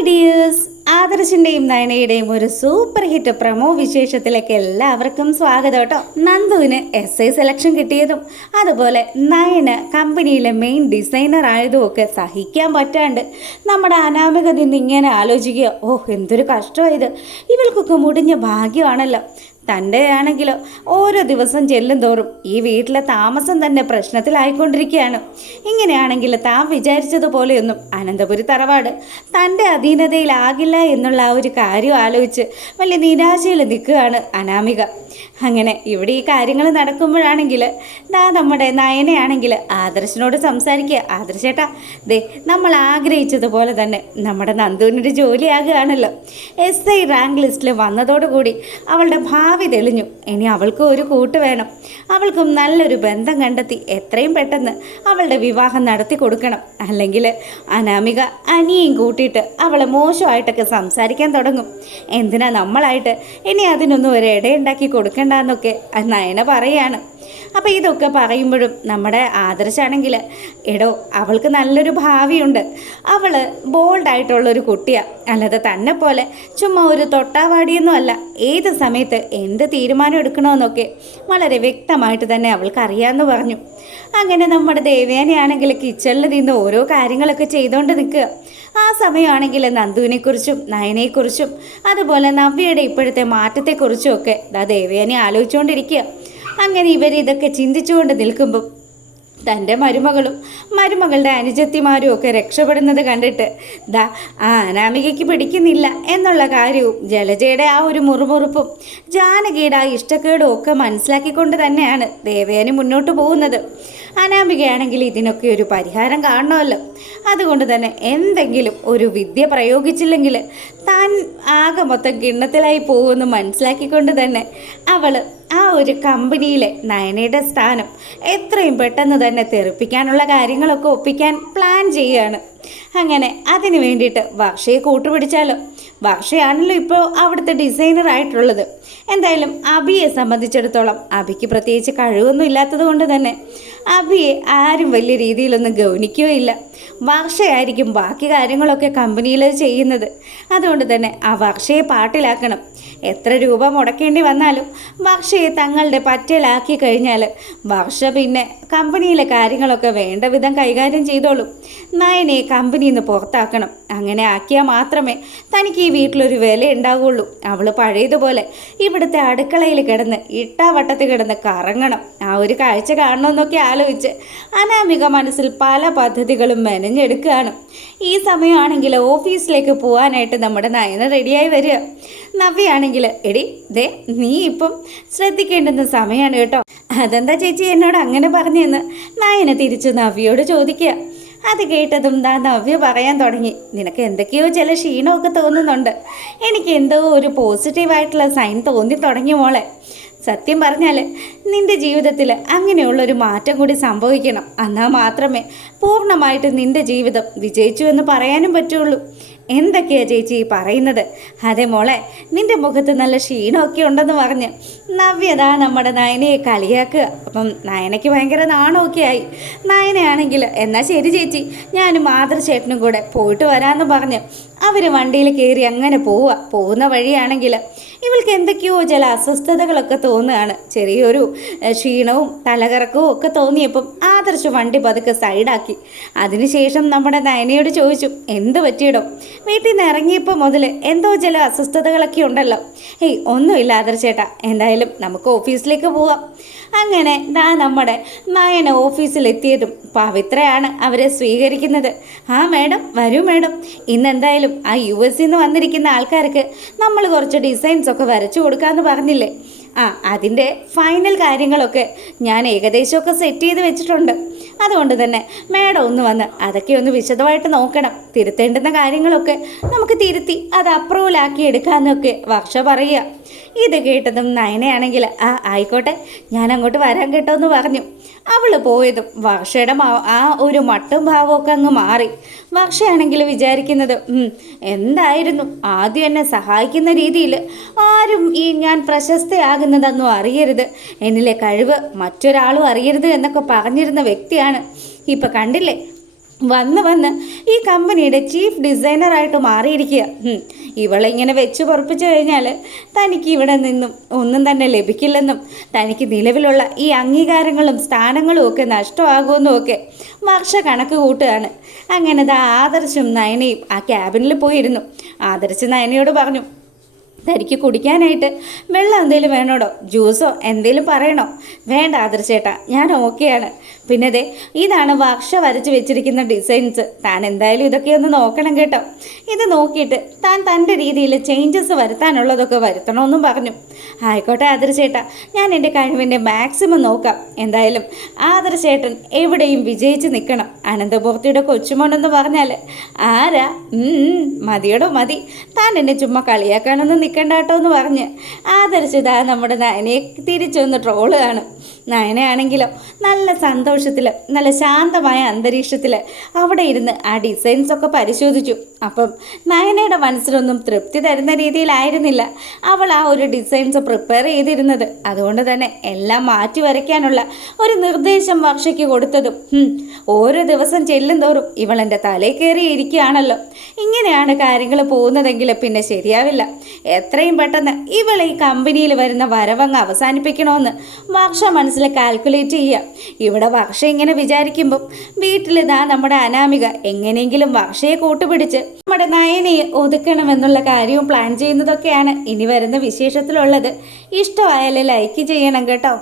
Hi dears, ആദർശിൻ്റെയും നയനയുടെയും ഒരു super hit promo വിശേഷത്തിലേക്ക് എല്ലാവർക്കും സ്വാഗതം കേട്ടോ. നന്ദുവിന് SI സെലക്ഷൻ കിട്ടിയതും അതുപോലെ നയന് കമ്പനിയിലെ മെയിൻ ഡിസൈനർ ആയതും ഒക്കെ സഹിക്കാൻ പറ്റാണ്ട് നമ്മുടെ അനാമിക നിന്ന് ഇങ്ങനെ ആലോചിക്കുക, എന്തൊരു കഷ്ടമായത്, ഇവൾക്കൊക്കെ മുടിഞ്ഞ ഭാഗ്യമാണല്ലോ. തൻ്റെ ആണെങ്കിലോ ഓരോ ദിവസം ചെല്ലും തോറും ഈ വീട്ടിലെ താമസം തന്നെ പ്രശ്നത്തിലായിക്കൊണ്ടിരിക്കുകയാണ്. ഇങ്ങനെയാണെങ്കിൽ താൻ വിചാരിച്ചതുപോലെയൊന്നും അനന്തപുരി തറവാട് തൻ്റെ അധീനതയിലാകില്ല എന്നുള്ള ആ ഒരു കാര്യം ആലോചിച്ച് വലിയ നിരാശയിൽ നിൽക്കുകയാണ് അനാമിക. അങ്ങനെ ഇവിടെ ഈ കാര്യങ്ങൾ നടക്കുമ്പോഴാണെങ്കിൽ നമ്മുടെ നയനയാണെങ്കിൽ ആദർശിനോട് സംസാരിക്കുക, ആദർശേട്ടാ ദേ നമ്മൾ ആഗ്രഹിച്ചതുപോലെ തന്നെ നമ്മുടെ നന്ദുവിനൊരു ജോലിയാകുകയാണല്ലോ. SI റാങ്ക് ലിസ്റ്റിൽ വന്നതോടുകൂടി അവളുടെ ഭാവി തെളിഞ്ഞു. ഇനി അവൾക്കും ഒരു കൂട്ട് വേണം. അവൾക്കും നല്ലൊരു ബന്ധം കണ്ടെത്തി എത്രയും പെട്ടെന്ന് അവളുടെ വിവാഹം നടത്തി കൊടുക്കണം. അല്ലെങ്കിൽ അനാമിക അനിയും കൂട്ടിയിട്ട് അവളെ മോശമായിട്ടൊക്കെ സംസാരിക്കാൻ തുടങ്ങും. എന്തിനാ നമ്മളായിട്ട് ഇനി അതിനൊന്നും ഒരു ഇടയുണ്ടാക്കി കൊടുക്കണ്ടെന്നൊക്കെ നയന പറയാണ്. അപ്പോൾ ഇതൊക്കെ പറയുമ്പോഴും നമ്മുടെ ആദർശാണെങ്കിൽ അവൾക്ക് നല്ലൊരു ഭാവിയുണ്ട്, അവൾ ബോൾഡായിട്ടുള്ളൊരു കുട്ടിയാണ്, അല്ലാതെ തന്നെ പോലെ ചുമ്മാ ഒരു തൊട്ടാവാടിയൊന്നും അല്ല. ഏത് സമയത്ത് എന്ത് തീരുമാനം എടുക്കണമെന്നൊക്കെ വളരെ വ്യക്തമായിട്ട് തന്നെ അവൾക്ക് അറിയാമെന്ന് പറഞ്ഞു. അങ്ങനെ നമ്മുടെ ദേവയാനിയാണെങ്കിൽ കിച്ചണിൽ നിന്ന് ഓരോ കാര്യങ്ങളൊക്കെ ചെയ്തുകൊണ്ട് നിൽക്കുക. ആ സമയമാണെങ്കിൽ നന്ദുവിനെക്കുറിച്ചും നയനെക്കുറിച്ചും അതുപോലെ നവ്യയുടെ ഇപ്പോഴത്തെ മാറ്റത്തെക്കുറിച്ചും ഒക്കെ ദേവയാനി ആലോചിച്ചുകൊണ്ടിരിക്കുക. അങ്ങനെ ഇതൊക്കെ ചിന്തിച്ചുകൊണ്ട് നിൽക്കുമ്പം തൻ്റെ മരുമകളും മരുമകളുടെ അനുജത്തിമാരും ഒക്കെ രക്ഷപ്പെടുന്നത് കണ്ടിട്ട് അനാമികയ്ക്ക് പിടിക്കുന്നില്ല എന്നുള്ള കാര്യവും ജലജയുടെ ആ ഒരു മുറുമുറുപ്പും ജാനകിയുടെ ആ ഇഷ്ടക്കേടും ഒക്കെ മനസ്സിലാക്കിക്കൊണ്ട് തന്നെയാണ് ദേവയാനി മുന്നോട്ട് പോകുന്നത്. അനാമികയാണെങ്കിൽ ഇതിനൊക്കെ ഒരു പരിഹാരം കാണണമല്ലോ. അതുകൊണ്ട് തന്നെ എന്തെങ്കിലും ഒരു വിദ്യ പ്രയോഗിച്ചില്ലെങ്കിൽ താൻ ആകെ മൊത്തം കിണ്ണത്തിലായി പോകുമെന്ന് മനസ്സിലാക്കിക്കൊണ്ട് തന്നെ അവൾ ആ ഒരു കമ്പനിയിലെ നയനയുടെ സ്ഥാനം എത്രയും പെട്ടെന്ന് തന്നെ തെറിപ്പിക്കാനുള്ള കാര്യങ്ങളൊക്കെ ഒപ്പിക്കാൻ പ്ലാൻ ചെയ്യുകയാണ്. അങ്ങനെ അതിന് വേണ്ടിയിട്ട് വർഷയെ കൂട്ടുപിടിച്ചാലോ, വർഷയാണല്ലോ ഇപ്പോൾ അവിടുത്തെ ഡിസൈനർ ആയിട്ടുള്ളത്. എന്തായാലും അഭിയെ സംബന്ധിച്ചിടത്തോളം അഭിക്ക് പ്രത്യേകിച്ച് കഴിവൊന്നും ഇല്ലാത്തത് കൊണ്ട് തന്നെ അഭിയെ ആരും വലിയ രീതിയിലൊന്നും ഗൗനിക്കുകയില്ല. വർഷയായിരിക്കും ബാക്കി കാര്യങ്ങളൊക്കെ കമ്പനിയിൽ ചെയ്യുന്നത്. അതുകൊണ്ട് തന്നെ ആ വർഷയെ പാട്ടിലാക്കണം. എത്ര രൂപ മുടക്കേണ്ടി വന്നാലും വർഷയെ തങ്ങളുടെ പറ്റലാക്കി കഴിഞ്ഞാൽ വർഷ പിന്നെ കമ്പനിയിലെ കാര്യങ്ങളൊക്കെ വേണ്ട വിധം കൈകാര്യം ചെയ്തോളും. നയനെ കമ്പനിയിൽ നിന്ന് പുറത്താക്കണം. അങ്ങനെ ആക്കിയാൽ മാത്രമേ തനിക്ക് ഈ വീട്ടിലൊരു വില ഉണ്ടാവുകയുള്ളൂ. അവൾ പഴയതുപോലെ ഇവിടുത്തെ അടുക്കളയിൽ കിടന്ന് ഇട്ടാവട്ടത്തിൽ കിടന്ന് കറങ്ങണം. ആ ഒരു കാഴ്ച കാണണമെന്നൊക്കെ ആലോചിച്ച് അനാമിക മനസ്സിൽ പല പദ്ധതികളും മെനഞ്ഞെടുക്കുകയാണ്. ഈ സമയമാണെങ്കിൽ ഓഫീസിലേക്ക് പോകാനായിട്ട് നമ്മുടെ നയന റെഡിയായി വരിക. നവ്യാണെങ്കിൽ നീ ഇപ്പം ശ്രദ്ധിക്കേണ്ടുന്ന സമയമാണ് കേട്ടോ. അതെന്താ ചേച്ചി എന്നോട് അങ്ങനെ പറഞ്ഞെന്ന് നയന തിരിച്ച് നവ്യയോട് ചോദിക്കുക. അത് കേട്ടതും നവ്യ പറയാൻ തുടങ്ങി, നിനക്ക് എന്തൊക്കെയോ ചില ക്ഷീണമൊക്കെ തോന്നുന്നുണ്ട്. എനിക്ക് എന്തോ ഒരു പോസിറ്റീവായിട്ടുള്ള സൈൻ തോന്നി തുടങ്ങി മോളെ. സത്യം പറഞ്ഞാൽ നിൻ്റെ ജീവിതത്തിൽ അങ്ങനെയുള്ളൊരു മാറ്റം കൂടി സംഭവിക്കണം. എന്നാൽ മാത്രമേ പൂർണ്ണമായിട്ട് നിൻ്റെ ജീവിതം വിജയിച്ചു എന്ന് പറയാനും പറ്റുള്ളൂ. എന്തൊക്കെയാ ചേച്ചി പറയുന്നത്? അതെ മോളെ, നിൻ്റെ മുഖത്ത് നല്ല ക്ഷീണമൊക്കെ ഉണ്ടെന്ന് പറഞ്ഞ് നവ്യത നമ്മുടെ നയനയെ കളിയാക്കുക. അപ്പം നയനയ്ക്ക് ഭയങ്കര നാണമൊക്കെ ആയി. നയനയാണെങ്കിൽ എന്നാൽ ശരി ചേച്ചി, ഞാനും ആദർശേട്ടനും കൂടെ പോയിട്ട് വരാമെന്ന് പറഞ്ഞ് അവർ വണ്ടിയിൽ കയറി അങ്ങനെ പോകുന്ന വഴിയാണെങ്കിൽ ഇവൾക്ക് എന്തൊക്കെയോ ചില അസ്വസ്ഥതകളൊക്കെ തോന്നുകയാണ്. ചെറിയൊരു ക്ഷീണവും തലകറക്കവും ഒക്കെ തോന്നിയപ്പം ആദർശ് വണ്ടി പതുക്കെ സൈഡാക്കി. അതിനുശേഷം നമ്മുടെ നയനയോട് ചോദിച്ചു, എന്ത് പറ്റിയിടോ? വീട്ടിൽ നിന്ന് ഇറങ്ങിയപ്പോൾ മുതൽ എന്തോ ചില അസ്വസ്ഥതകളൊക്കെ ഉണ്ടല്ലോ. ഒന്നുമില്ല ആദർശേട്ടാ, എന്തായാലും നമുക്ക് ഓഫീസിലേക്ക് പോവാം. അങ്ങനെ നമ്മുടെ നയന ഓഫീസിലെത്തിയതും പവിത്രയാണ് അവരെ സ്വീകരിക്കുന്നത്. മേഡം വരൂ മേഡം, ഇന്നെന്തായാലും ആ US നിന്ന് വന്നിരിക്കുന്ന ആൾക്കാർക്ക് നമ്മൾ കുറച്ച് ഡിസൈൻസൊക്കെ വരച്ചു കൊടുക്കാമെന്ന് പറഞ്ഞില്ലേ? അതിൻ്റെ ഫൈനൽ കാര്യങ്ങളൊക്കെ ഞാൻ ഏകദേശമൊക്കെ സെറ്റ് ചെയ്ത് വെച്ചിട്ടുണ്ട്. അതുകൊണ്ട് തന്നെ മേഡം ഒന്ന് വന്ന് അതൊക്കെ ഒന്ന് വിശദമായിട്ട് നോക്കണം. തിരുത്തേണ്ടുന്ന കാര്യങ്ങളൊക്കെ നമുക്ക് തിരുത്തി അത് അപ്രൂവലാക്കി എടുക്കാമെന്നൊക്കെ വർഷ പറയുക. ഇത് കേട്ടതും നയനയാണെങ്കിൽ ആയിക്കോട്ടെ, ഞാൻ അങ്ങോട്ട് വരാൻ കേട്ടോ എന്ന് പറഞ്ഞു. അവൾ പോയതും വർഷയുടെ ആ ഒരു മട്ടും ഭാവമൊക്കെ അങ്ങ് മാറി. വർഷയാണെങ്കിൽ വിചാരിക്കുന്നത്, എന്തായിരുന്നു ആദ്യം എന്നെ സഹായിക്കുന്ന രീതിയിൽ ആരും ഞാൻ പ്രശസ്തയാകുന്നതൊന്നും അറിയരുത്, എന്നിലെ കഴിവ് മറ്റൊരാളും അറിയരുത് എന്നൊക്കെ പറഞ്ഞിരുന്ന വ്യക്തിയാണ്. ഇപ്പം കണ്ടില്ലേ, വന്ന് വന്ന് ഈ കമ്പനിയുടെ ചീഫ് ഡിസൈനറായിട്ട് മാറിയിരിക്കുക. ഇവളിങ്ങനെ വെച്ച് പൊറപ്പിച്ചു കഴിഞ്ഞാൽ തനിക്ക് ഇവിടെ നിന്നും ഒന്നും തന്നെ ലഭിക്കില്ലെന്നും തനിക്ക് നിലവിലുള്ള ഈ അംഗീകാരങ്ങളും സ്ഥാനങ്ങളും ഒക്കെ നഷ്ടമാകുമെന്നും ഒക്കെ വർഷ കണക്ക് കൂട്ടുകയാണ്. അങ്ങനെ ആദർശും നയനയും ആ ക്യാബിനിൽ പോയിരുന്നു. ആദർശ് നയനയോട് പറഞ്ഞു, തനിക്ക് കുടിക്കാനായിട്ട് വെള്ളം എന്തെങ്കിലും വേണോടോ, ജ്യൂസോ എന്തെങ്കിലും പറയണോ? വേണ്ട ആദർശേട്ടാ, ഞാൻ ഓക്കെയാണ്. പിന്നെ ദേ ഇതാണ് വർഷ വരച്ച് വെച്ചിരിക്കുന്ന ഡിസൈൻസ്. താൻ എന്തായാലും ഇതൊക്കെ ഒന്ന് നോക്കണം കേട്ടോ. ഇത് നോക്കിയിട്ട് താൻ തൻ്റെ രീതിയിൽ ചേഞ്ചസ് വരുത്താനുള്ളതൊക്കെ വരുത്തണമെന്നും പറഞ്ഞു. ആയിക്കോട്ടെ ആദർശേട്ടാ, ഞാൻ എൻ്റെ കഴിവിൻ്റെ മാക്സിമം നോക്കാം. എന്തായാലും ആദർശേട്ടൻ എവിടെയും വിജയിച്ച് നിൽക്കണം. അനന്തമൂർത്തിയുടെ കൊച്ചുമോനെന്ന് പറഞ്ഞാൽ ആരാ? മതിയോടോ മതി, താൻ എന്നെ ചുമ്മാ കളിയാക്കാനൊന്നും നിൽക്കണ്ട കേട്ടോ എന്ന് പറഞ്ഞ് ആദർശിതാ നമ്മുടെ നയനയെ തിരിച്ചൊന്ന് ട്രോള് കാണും. നയനയാണെങ്കിലോ നല്ല സന്തോഷത്തിൽ, നല്ല ശാന്തമായ അന്തരീക്ഷത്തിൽ അവിടെ ഇരുന്ന് ആ ഡിസൈൻസൊക്കെ പരിശോധിച്ചു. അപ്പം നയനയുടെ മനസ്സിലൊന്നും തൃപ്തി തരുന്ന രീതിയിലായിരുന്നില്ല അവൾ ആ ഒരു ഡിസൈൻസ് പ്രിപ്പയർ ചെയ്തിരുന്നത്. അതുകൊണ്ട് തന്നെ എല്ലാം മാറ്റി വരയ്ക്കാനുള്ള ഒരു നിർദ്ദേശം വർഷയ്ക്ക് കൊടുത്തതും ഓരോ ദിവസം ചെല്ലും തോറും ഇവളെൻ്റെ തലയിൽ കയറി ഇരിക്കുകയാണല്ലോ. ഇങ്ങനെയാണ് കാര്യങ്ങൾ പോകുന്നതെങ്കിൽ പിന്നെ ശരിയാവില്ല. എത്രയും പെട്ടെന്ന് ഇവൾ ഈ കമ്പനിയിൽ വരുന്ന വരവങ്ങ് അവസാനിപ്പിക്കണമെന്ന് വർഷ മനസ്സിൽ കാൽക്കുലേറ്റ് ചെയ്യുക. ഇവിടെ വർഷ ഇങ്ങനെ വിചാരിക്കുമ്പം വീട്ടിലിതാ നമ്മുടെ അനാമിക എങ്ങനെയെങ്കിലും വർഷയെ കൂട്ടുപിടിച്ച് നമ്മുടെ നയനയെ ഒതുക്കണമെന്നുള്ള കാര്യവും പ്ലാൻ ചെയ്യുന്നതൊക്കെയാണ് ഇനി വരുന്ന വിശേഷത്തിലുള്ളത്. ഇഷ്ടമായാലും ലൈക്ക് ചെയ്യണം കേട്ടോ.